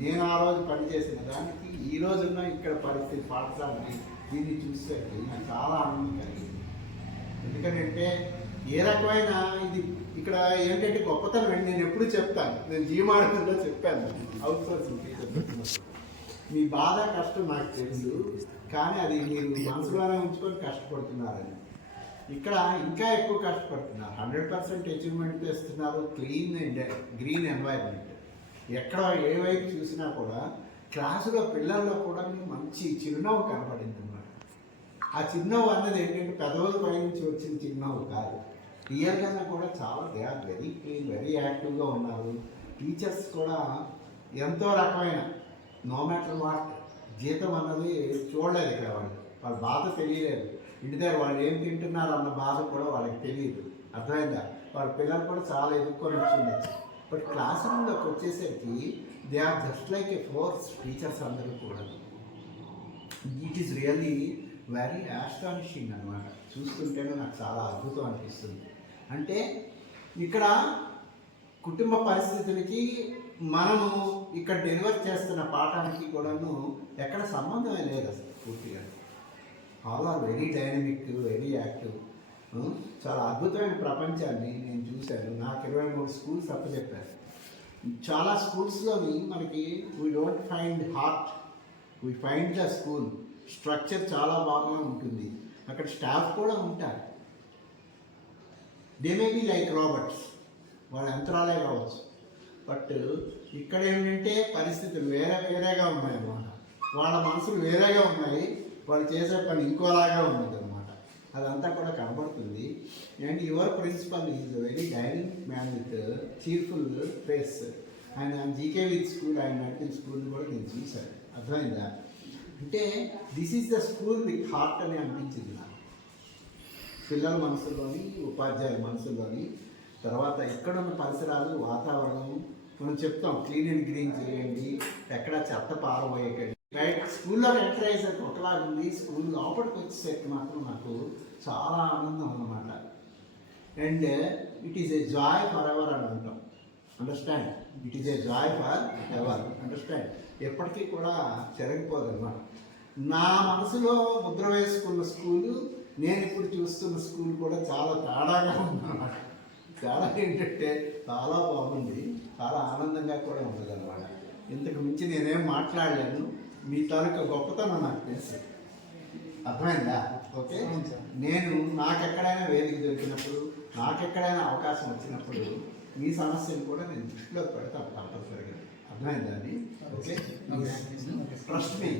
నేను ఆ రోజు పనిచేసిన దానికి ఈ రోజున్న ఇక్కడ పరిస్థితి పాఠశాలని దీన్ని చూస్తే నాకు చాలా ఆనందం కలిగింది. ఎందుకంటే ఏ రకమైన ఇది ఇక్కడ ఏంటంటే గొప్పతనం అండి నేను ఎప్పుడు చెప్తాను. నేను జీమాడంలో చెప్పాను. అవుట్ సోర్సింగ్ మీ బాధ కష్టం నాకు తెలుసు కానీ అది మీరు మనసులోనే ఉంచుకొని కష్టపడుతున్నారని. ఇక్కడ ఇంకా ఎక్కువ కష్టపడుతున్నారు. హండ్రెడ్ పర్సెంట్ అచీవ్మెంట్ చేస్తున్నారు క్లీన్ అండ్ గ్రీన్ ఎన్వైరన్మెంట్ ఎక్కడ ఏ వైపు చూసినా కూడా క్లాసులో పిల్లల్లో కూడా మీకు మంచి చిరునవ్వు కనపడింది అన్నమాట ఆ చిరునవ్వు అన్నది ఏంటంటే పెదవుల పై నుంచి వచ్చిన చిరునవ్వు కాదు. రియల్గా కూడా చాలా they are very clean very యాక్టివ్గా ఉన్నారు. టీచర్స్ కూడా ఎంతో రకమైన నో మ్యాటర్ వాట్ జీతం అన్నది చూడలేదు ఇక్కడ వాళ్ళు. వాళ్ళ బాధ తెలియలేదు. ఇంటి దగ్గర వాళ్ళు ఏం తింటున్నారు అన్న బాధ కూడా వాళ్ళకి తెలియదు. అర్థమైందా? వాళ్ళ పిల్లలు కూడా చాలా ఎదుర్కొని వచ్చిండొచ్చు బట్ క్లాస్ రూమ్లోకి వచ్చేసరికి they are just like a force teachers అందరూ కూడా. It is really very astonishing అనమాట చూస్తుంటేనే నాకు చాలా అద్భుతం అనిపిస్తుంది. అంటే ఇక్కడ కుటుంబ పరిస్థితులకి మనము ఇక్కడ డెలివర్ చేస్తున్న పాఠానికి కూడాను ఎక్కడ సంబంధమే లేదు అసలు పూర్తిగా. All are very dynamic very active చాలా అద్భుతమైన ప్రపంచాన్ని నేను చూశాను. నాకు ఇరవై మూడు స్కూల్స్ అప్పచెప్పారు. చాలా స్కూల్స్లోని మనకి we don't find heart we find the school structure చాలా బాగా ఉంటుంది. అక్కడ స్టాఫ్ కూడా ఉంటారు. They may be like robots వాళ్ళ యంత్రాలే కావచ్చు. బట్ ఇక్కడ ఏంటంటే పరిస్థితులు వేరే వేరేగా ఉన్నాయి అన్నమాట. వాళ్ళ మనసులు వేరేగా ఉన్నాయి. వాళ్ళు చేసే పని ఇంకోలాగా ఉన్నది అదంతా కూడా కనబడుతుంది and your principal is very dining man with cheerful face ఆయన జీకే విత్ స్కూల్ ఆయన నడిపిన స్కూల్ కూడా నేను చూశాను. అర్థమైందా? అంటే this is the school with heart అని అనిపించింది నాకు. పిల్లల మనసులోని ఉపాధ్యాయుల మనసులోని తర్వాత ఎక్కడున్న పరిసరాలు వాతావరణం మనం చెప్తాం క్లీన్ అండ్ గ్రీన్ చేయండి ఎక్కడ చెత్త పారబోయేకండి రైట్ స్కూల్లో ఎంటర్ అయ్యేసరికి ఒకలాగా ఉంది. స్కూల్ లోపలికి వచ్చేసరికి మాత్రం నాకు చాలా ఆనందం అన్నమాట. And it is a joy forever అని అంటాం. Understand it is a joy forever understand ఎప్పటికీ కూడా చెరగిపోదు అనమాట నా మనసులో ముద్ర వేసుకున్న స్కూలు నేను ఇప్పుడు చూస్తున్న స్కూల్ కూడా చాలా తేడాగా ఉందన్నమాట. తేడా ఏంటంటే చాలా బాగుంది. చాలా ఆనందంగా కూడా ఉంటుంది అనమాట ఇంతకు మించి నేనేం మాట్లాడలేను. మీ తాలూకా గొప్పతనం నాకు తెలుసు. అర్థమైందా? ఓకే? నేను నాకెక్కడైనా వేదిక దొరికినప్పుడు నాకెక్కడైనా అవకాశం వచ్చినప్పుడు మీ సమస్యను కూడా నేను దృష్టిలో పెడతాను కంపల్సరీగా. అర్థమైందా అండి? ఓకే. Trust me